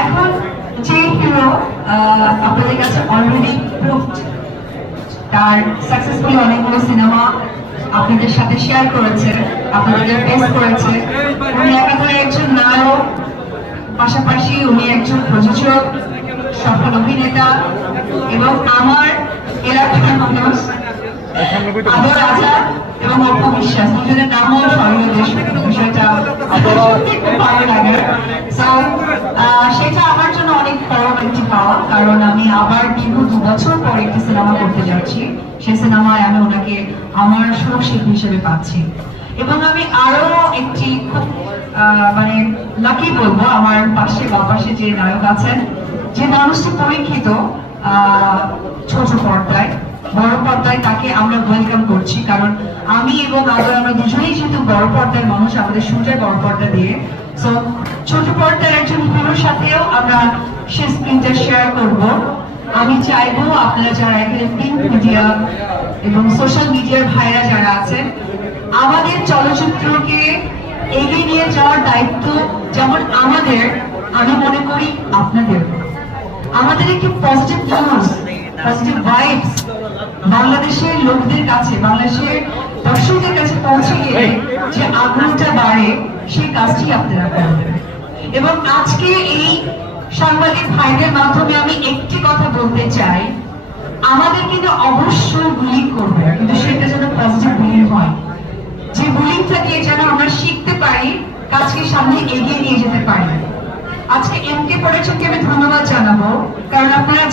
এখন যে হিরো আপনাদের কাছে অলরেডি তার সাকসেসফুলি অনেকগুলো সিনেমা আপনাদের সাথে শেয়ার করেছে, আপনাদের ফেস করেছে। উনি একাধারে একজন নায়ক, পাশাপাশি উনি একজন প্রযোজক, সফল অভিনেতা এবং আমার এলাকার মানুষ আজাদ এবং অল্প বিশ্বাস দুজনের নামও বিষয়টা সেটা আমার জন্য অনেক একটি পাওয়া, কারণ আমি আবার দীর্ঘ দু বছর পর একটি সিনেমা করতে যাচ্ছি। সেই সিনেমায় আমি ওনাকে আমার সহশিল্পী হিসেবে পাচ্ছি। এবং আমি আরও একটি মানে লাকি বলব, আমার পাশে বা পাশে যে নায়ক আছেন যে মানুষটি পরীক্ষিত ছোট পর্দায়। পর্দায় তাকে আমরা ওয়েলকাম করছি। কারণ আমি এবং আদর আমরা দুজনেই যেহেতু বড় পর্দার মানুষ, আমাদের শুরুটাই বড় পর্দা দিয়ে। সো ছোট পর্দার একজন হিরোর সাথেও আমরা সে স্ক্রিনটা শেয়ার করব। আমি চাইব আপনারা যারা এখানে প্রিন্ট মিডিয়া এবং সোশ্যাল মিডিয়ার ভাইরা যারা আছেন, আমাদের চলচ্চিত্রকে এগিয়ে নিয়ে যাওয়ার দায়িত্ব যেমন আমাদের, আমি মনে করি আপনাদের। আমাদের একটি পজিটিভ নিউজ পজিটিভ ভাইবস বাংলাদেশের লোকদের কাছে বাংলাদেশের দর্শকদের কাছে পৌঁছে গেলে যে আগ্রহটা বাড়ে সেই কাজটি আপনারা করবেন এবং আজকে এই সাংবাদিক ভাইদের মাধ্যমে আমি একটি কথা বলতে চাই। আমাদের কিন্তু অবশ্যই বুলিং করবে কিন্তু সেটা যেন পজিটিভ বুলিং হয়। যে বুলিং থেকে যেন আমরা শিখতে পারি কাজকে সামনে এগিয়ে নিয়ে যেতে পারি। আজকে এম কে পড়েছেনকে আমি ধন্যবাদ জানাব কারণ আপনারা